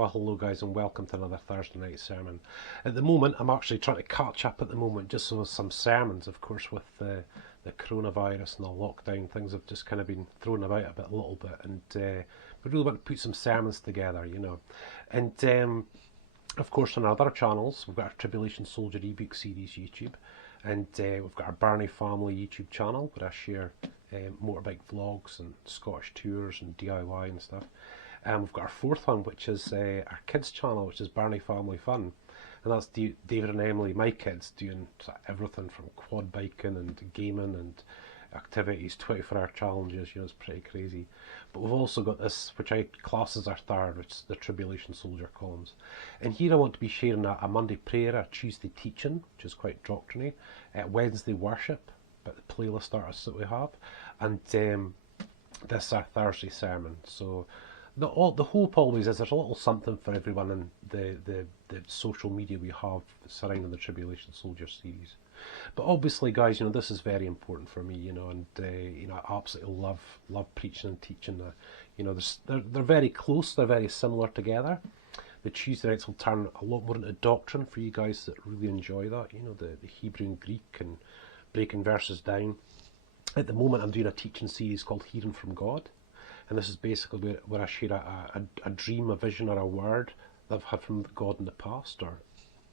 Well, hello guys, and welcome to another Thursday night sermon. At the moment, I'm actually trying to catch up at the moment, just so some sermons, of course, with the coronavirus and the lockdown, things have just kind of been thrown about a little bit, and we really want to put some sermons together, you know. And of course, on our other channels, we've got our Tribulation Soldier ebook series YouTube, and we've got our Birnie Family YouTube channel where I share motorbike vlogs and Scottish tours and DIY and stuff. We've got our fourth one, which is our kids channel, which is Birnie Family Fun, and that's David and Emily, my kids, doing sort of everything from quad biking and gaming and activities, 24-hour challenges. You know, it's pretty crazy. But we've also got this, which I class as our third, which is the Tribulation Soldier columns. And here I want to be sharing a Monday prayer, a Tuesday teaching, which is quite doctrine-y, Wednesday worship, but the playlist artists that we have, and this is our Thursday sermon. So the hope always is there's a little something for everyone in the social media we have surrounding the Tribulation Soldier series. But obviously, guys, you know, this is very important for me, you know, and you know, I absolutely love preaching and teaching. You know, they're very close, they're very similar together. The Tuesday nights will turn a lot more into doctrine for you guys that really enjoy that, you know, the Hebrew and Greek and breaking verses down. At the moment, I'm doing a teaching series called Hearing from God. And this is basically where I share a dream, a vision, or a word that I've had from God in the past, or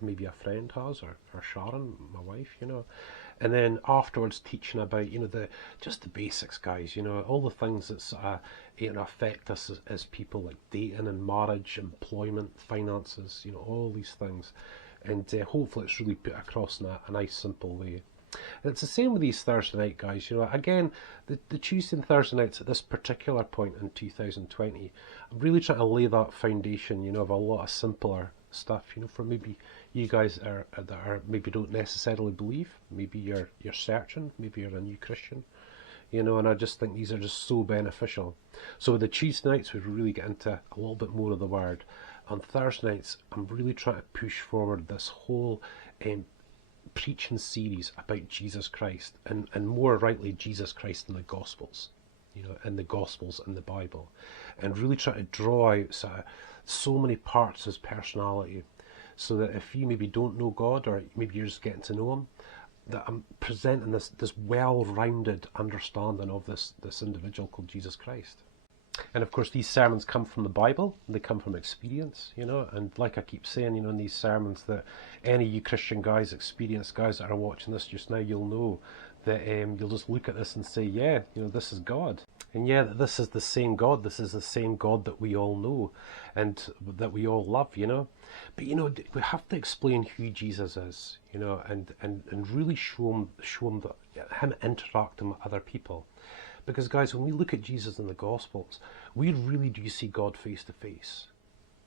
maybe a friend has, or Sharon, my wife, you know. And then afterwards teaching about, you know, just the basics, guys, you know, all the things that you know, affect us as people, like dating and marriage, employment, finances, you know, all these things. And hopefully it's really put across in a nice, simple way. And it's the same with these Thursday night guys, you know. Again, the Tuesday and Thursday nights at this particular point in 2020, I'm really trying to lay that foundation, you know, of a lot of simpler stuff, you know, for maybe you guys that are maybe don't necessarily believe, maybe you're searching, maybe you're a new Christian, you know. And I just think these are just so beneficial. So with the Tuesday nights, we really get into a little bit more of the word. On Thursday nights, I'm really trying to push forward this whole preaching series about Jesus Christ, and more rightly Jesus Christ in the Gospels, you know, in the Gospels and the Bible, and really try to draw out so many parts of his personality, so that if you maybe don't know God, or maybe you're just getting to know him, that I'm presenting this well-rounded understanding of this individual called Jesus Christ. And of course, these sermons come from the Bible, they come from experience, you know. And like I keep saying, you know, in these sermons, that any of you Christian guys, experienced guys that are watching this just now, you'll know that you'll just look at this and say, yeah, you know, this is God. And yeah, this is the same God, this is the same God that we all know and that we all love, you know. But, you know, we have to explain who Jesus is, you know, and really show him that him interacting with other people. Because, guys, when we look at Jesus in the Gospels, we really do see God face to face.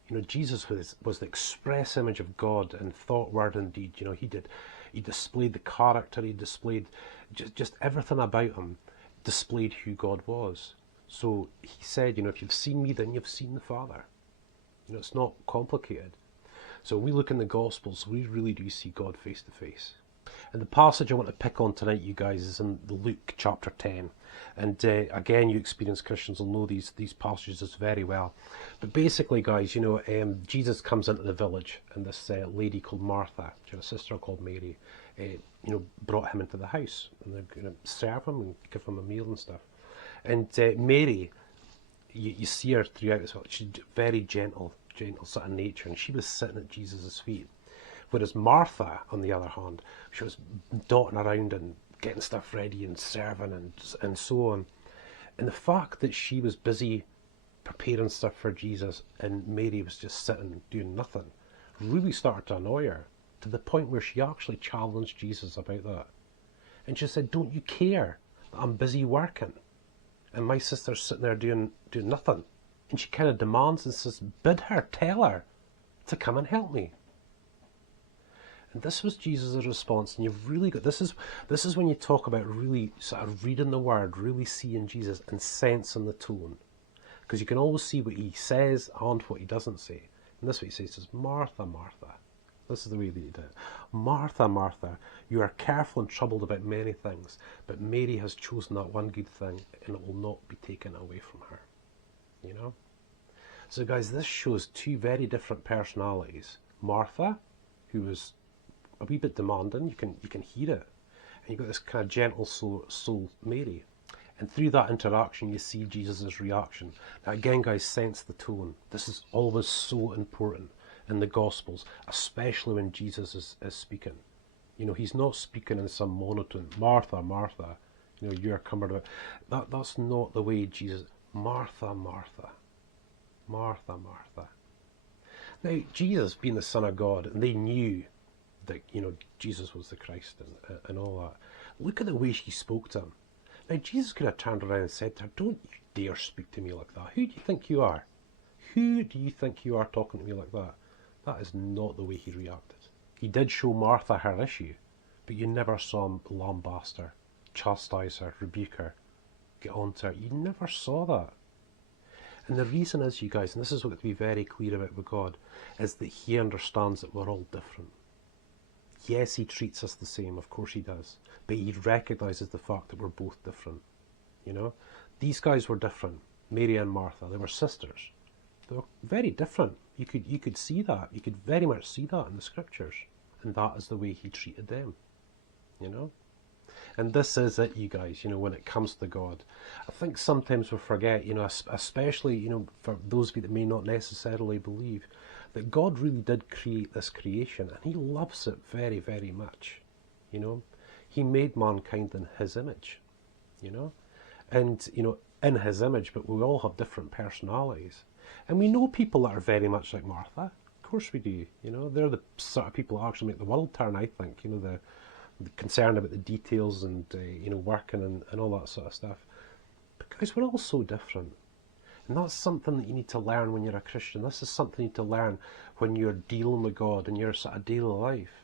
You know, Jesus was the express image of God in thought, word, and deed. You know, he displayed the character, he displayed just everything about him, displayed who God was. So he said, you know, if you've seen me, then you've seen the Father. You know, it's not complicated. So when we look in the Gospels, we really do see God face to face. And the passage I want to pick on tonight, you guys, is in Luke chapter 10. And again, you experienced Christians will know these passages very well. But basically, guys, you know, Jesus comes into the village, and this lady called Martha, she had a sister called Mary, you know, brought him into the house, and they're going to serve him and give him a meal and stuff. And Mary, you see her throughout as well. She's very gentle sort of nature, and she was sitting at Jesus' feet. Whereas Martha, on the other hand, she was dotting around and getting stuff ready and serving and so on. And the fact that she was busy preparing stuff for Jesus and Mary was just sitting doing nothing really started to annoy her, to the point where she actually challenged Jesus about that. And she said, "Don't you care that I'm busy working and my sister's sitting there doing nothing?" And she kind of demands and says, tell her to come and help me. And this was Jesus' response, and you've really got, this is when you talk about really sort of reading the word, really seeing Jesus and sensing the tone. Because you can always see what he says and what he doesn't say. And this is what he says, "Martha, Martha." This is the way that he did it. "Martha, Martha, you are careful and troubled about many things, but Mary has chosen that one good thing, and it will not be taken away from her." You know? So guys, this shows two very different personalities. Martha, who was a wee bit demanding, you can hear it. And you've got this kind of gentle soul Mary. And through that interaction, you see Jesus' reaction. Now again, guys, sense the tone. This is always so important in the Gospels, especially when Jesus is speaking. You know, he's not speaking in some monotone, Martha, Martha, you know, you're coming about. That's not the way Jesus, Martha, Martha, Martha, Martha. Now, Jesus being the Son of God, and they knew that, you know, Jesus was the Christ and all that. Look at the way she spoke to him. Now, Jesus could have turned around and said to her, don't you dare speak to me like that. Who do you think you are? Who do you think you are talking to me like that? That is not the way he reacted. He did show Martha her issue, but you never saw him lambast her, chastise her, rebuke her, get on to her. You never saw that. And the reason is, you guys, and this is what to be very clear about with God, is that he understands that we're all different. Yes, he treats us the same, of course he does, but he recognises the fact that we're both different. You know, these guys were different, Mary and Martha. They were sisters. They were very different. You could see that. You could very much see that in the scriptures, and that is the way he treated them. You know, and this is it, you guys. You know, when it comes to God, I think sometimes we forget. You know, especially, you know, for those of you that may not necessarily believe that God really did create this creation, and he loves it very, very much. You know, he made mankind in his image, you know, and, you know, in his image, but we all have different personalities. And we know people that are very much like Martha. Of course we do. You know, they're the sort of people that actually make the world turn, I think. You know, the concern about the details and, you know, working and all that sort of stuff. But guys, we're all so different. And that's something that you need to learn when you're a Christian. This is something you need to learn when you're dealing with God in your sort of daily life.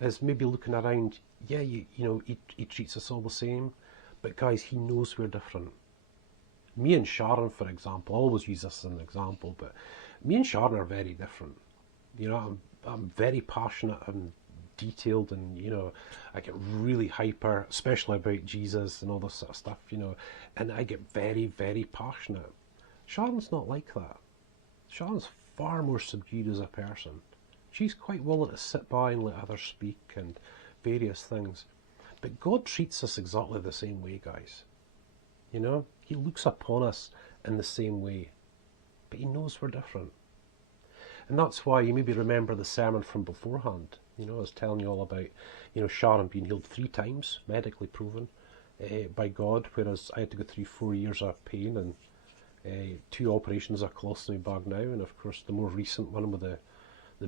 Is maybe looking around, yeah, you know, he treats us all the same, but guys, he knows we're different. Me and Sharon, for example, I always use this as an example, but me and Sharon are very different. You know, I'm very passionate and detailed, and, you know, I get really hyper, especially about Jesus and all this sort of stuff, you know, and I get very, very passionate. Sharon's not like that. Sharon's far more subdued as a person. She's quite willing to sit by and let others speak and various things. But God treats us exactly the same way, guys. You know, he looks upon us in the same way, but he knows we're different. And that's why you maybe remember the sermon from beforehand. You know, I was telling you all about, you know, Sharon being healed 3 times, medically proven, by God, whereas I had to go through 4 years of pain, and 2 operations are colostomy bag now, and of course the more recent one with the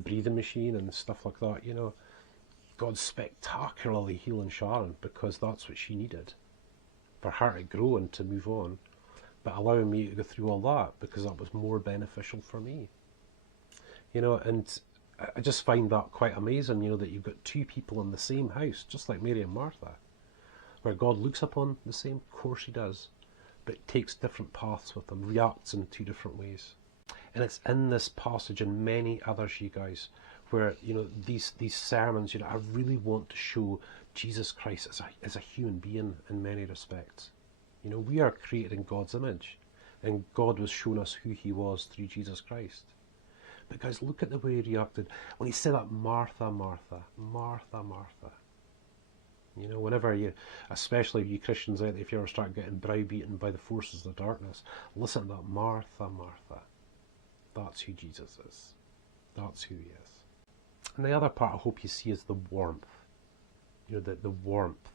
breathing machine and stuff like that. You know, God's spectacularly healing Sharon because that's what she needed for her to grow and to move on, but allowing me to go through all that because that was more beneficial for me. You know, and I just find that quite amazing, you know, that you've got 2 people in the same house, just like Mary and Martha, where God looks upon the same, of course he does, but takes different paths with them, reacts in 2 different ways. And it's in this passage and many others, you guys, where, you know, these sermons, you know, I really want to show Jesus Christ as a human being in many respects. You know, we are created in God's image, and God was showing us who he was through Jesus Christ. But guys, look at the way he reacted when he said that, Martha, Martha, Martha, Martha. You know, whenever you, especially you Christians out there, if you ever start getting browbeaten by the forces of darkness, listen to that, Martha, Martha. That's who Jesus is. That's who he is. And the other part I hope you see is the warmth. You know, the warmth.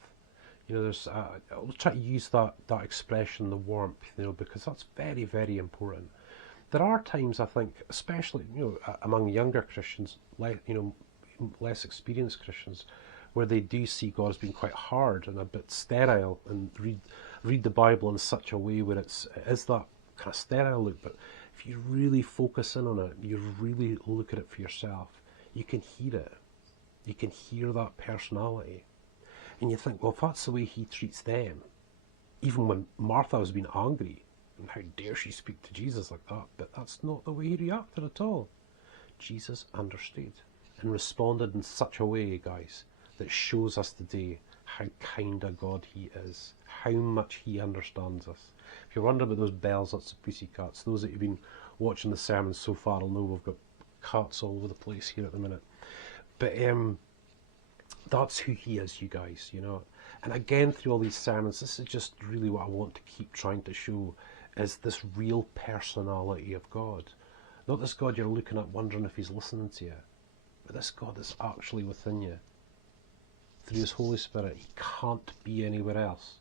You know, there's, I'll try to use that expression, the warmth, you know, because that's very, very important. There are times, I think, especially, you know, among younger Christians, you know, less experienced Christians, where they do see God as being quite hard and a bit sterile, and read the Bible in such a way where it is that kind of sterile look. But if you really focus in on it, you really look at it for yourself, you can hear it. You can hear that personality. And you think, well, if that's the way he treats them, even when Martha was being angry, and how dare she speak to Jesus like that, but that's not the way he reacted at all. Jesus understood and responded in such a way, guys, that shows us today how kind a God he is, how much he understands us. If you're wondering about those bells, that's the pussycats, those that you've been watching the sermons so far will know we've got cuts all over the place here at the minute. But that's who he is, you guys, you know. And again, through all these sermons, this is just really what I want to keep trying to show, is this real personality of God. Not this God you're looking at wondering if he's listening to you, but this God that's actually within you. Through his Holy Spirit, he can't be anywhere else.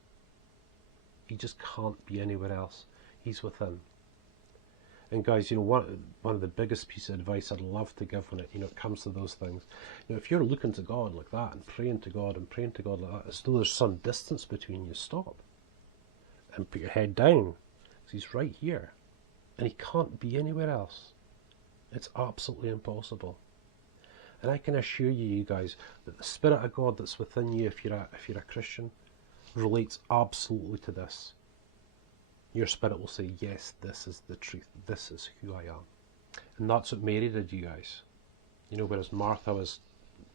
He just can't be anywhere else. He's within. And guys, you know, one of the biggest pieces of advice I'd love to give when it comes to those things, you know, if you're looking to God like that and praying to God like that, as though there's some distance between you, stop and put your head down. Because he's right here, and he can't be anywhere else. It's absolutely impossible. And I can assure you guys, that the Spirit of God that's within you, if you're a Christian, relates absolutely to this. Your spirit will say, yes, this is the truth. This is who I am. And that's what Mary did, you guys. You know, whereas Martha was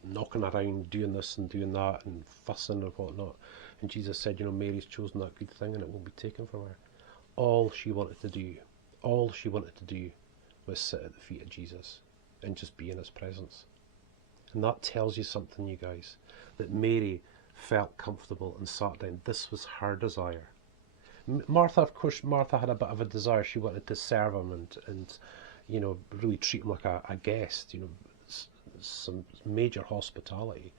knocking around, doing this and doing that, and fussing and whatnot. And Jesus said, you know, Mary's chosen that good thing and it won't be taken from her. All she wanted to do was sit at the feet of Jesus and just be in his presence. And that tells you something, you guys, that Mary felt comfortable and sat down. This was her desire. Martha, of course, Martha had a bit of a desire. She wanted to serve him and you know, really treat him like a guest, you know, some major hospitality.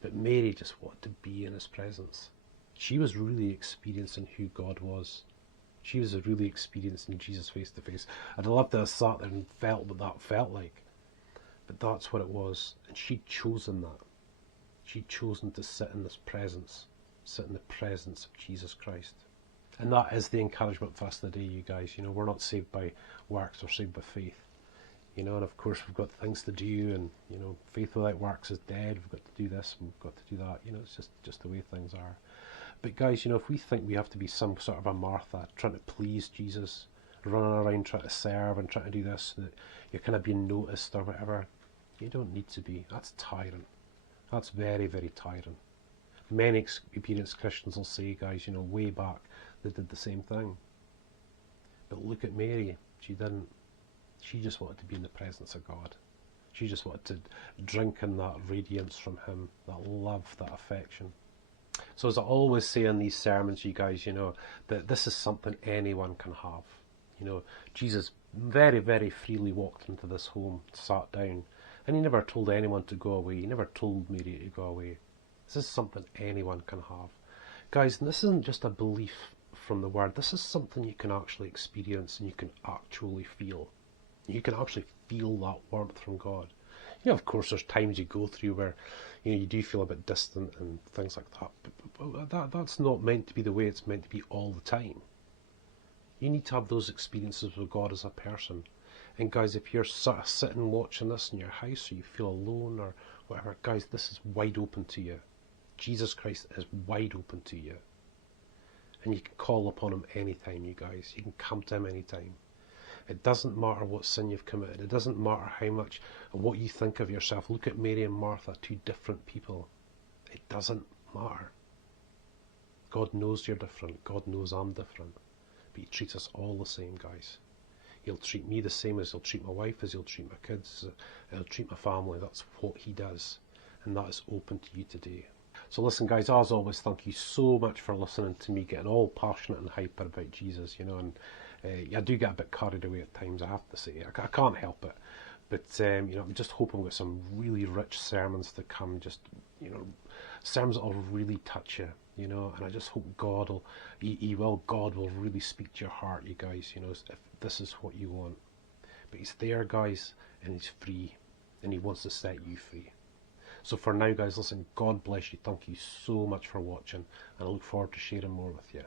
But Mary just wanted to be in his presence. She was really experiencing who God was. She was really experiencing Jesus face to face. I'd love to have sat there and felt what that felt like. But that's what it was. And she'd chosen that. She'd chosen to sit in this presence, sit in the presence of Jesus Christ. And that is the encouragement for us today, you guys. You know, we're not saved by works, we're saved by faith. You know, and of course we've got things to do, and, you know, faith without works is dead. We've got to do this, and we've got to do that. You know, it's just the way things are. But guys, you know, if we think we have to be some sort of a Martha, trying to please Jesus, running around trying to serve and trying to do this, so that you're kind of being noticed or whatever, you don't need to be. That's tiring. That's very, very tiring. Many experienced Christians will say, guys, you know, way back, they did the same thing. But look at Mary. She didn't. She just wanted to be in the presence of God. She just wanted to drink in that radiance from him, that love, that affection. So as I always say in these sermons, you guys, you know, that this is something anyone can have. You know, Jesus very, very freely walked into this home, sat down, and he never told anyone to go away. He never told Mary to go away. This is something anyone can have. Guys, and this isn't just a belief from the word. This is something you can actually experience and you can actually feel. You can actually feel that warmth from God. You know, of course, there's times you go through where, you know, you do feel a bit distant and things like that. But that's not meant to be the way it's meant to be all the time. You need to have those experiences with God as a person. And guys, if you're sort of sitting watching this in your house, or you feel alone or whatever, guys, this is wide open to you. Jesus Christ is wide open to you. And you can call upon him anytime, you guys. You can come to him anytime. It doesn't matter what sin you've committed. It doesn't matter how much of what you think of yourself. Look at Mary and Martha, two different people. It doesn't matter. God knows you're different. God knows I'm different. But he treats us all the same, guys. He'll treat me the same as he'll treat my wife, as he'll treat my kids, as he'll treat my family. That's what he does. And that is open to you today. So listen, guys, as always, thank you so much for listening to me getting all passionate and hyper about Jesus, you know, and I do get a bit carried away at times, I have to say. I can't help it. But, you know, I'm just hoping we've got some really rich sermons to come, just, you know, sermons that will really touch you, you know, and I just hope God will really speak to your heart, you guys, you know, if this is what you want. But he's there, guys, and he's free, and he wants to set you free. So for now, guys, listen, God bless you. Thank you so much for watching, and I look forward to sharing more with you.